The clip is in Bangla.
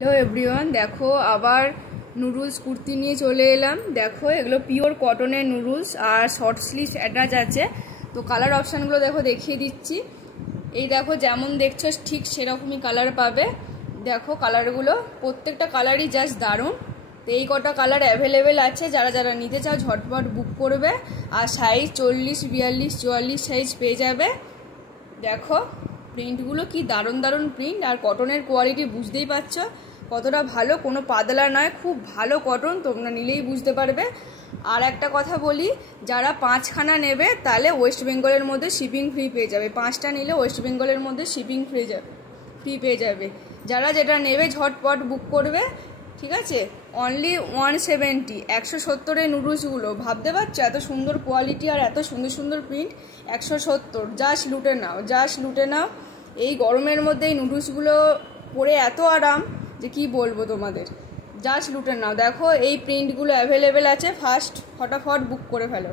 হ্যালো এভরিওয়ান, দেখো আবার নুডলস কুর্তি নিয়ে চলে এলাম। দেখো এগুলো পিওর কটনের নুডলস আর শর্ট স্লিভস অ্যাটাচ আছে। তো কালার অপশানগুলো দেখো দেখিয়ে দিচ্ছি। এই দেখো যেমন দেখছো ঠিক সেরকমই কালার পাবে। দেখো কালারগুলো প্রত্যেকটা কালারই জাস্ট দারুণ। তো এই কটা কালার অ্যাভেলেবেল আছে, যারা যারা নিতে চাও ঝটপট বুক করবে। আর সাইজ 40, 42, 44 সাইজ পেয়ে যাবে। দেখো প্রিন্টগুলো কি দারুণ দারুণ প্রিন্ট, আর কটনের কোয়ালিটি বুঝতেই পারছো কতটা ভালো, কোনো পাতলা নয়, খুব ভালো কটন, তোমরা নিলেই বুঝতে পারবে। আর একটা কথা বলি, যারা 5খানা নেবে তাহলে ওয়েস্ট বেঙ্গলের মধ্যে শিপিং ফ্রি পেয়ে যাবে। 5টা নিলে ওয়েস্ট বেঙ্গলের মধ্যে শিপিং ফ্রি পেয়ে যাবে। যারা যেটা নেবে ঝটপট বুক করবে, ঠিক আছে। অনলি 170, 170 নুডলসগুলো ভাবতে পারছো, এত সুন্দর কোয়ালিটি আর এত সুন্দর সুন্দর প্রিন্ট। 170, জাস্ট লুটে নাও, জাস্ট লুটে নাও। এই গরমের মধ্যে এই নুডলসগুলো পরে এত আরাম যে কি বলবো তোমাদের, জাস্ট লুটে নাও। দেখো এই প্রিন্টগুলো অ্যাভেলেবেল আছে, ফার্স্ট ফটাফট বুক করে ফেলো।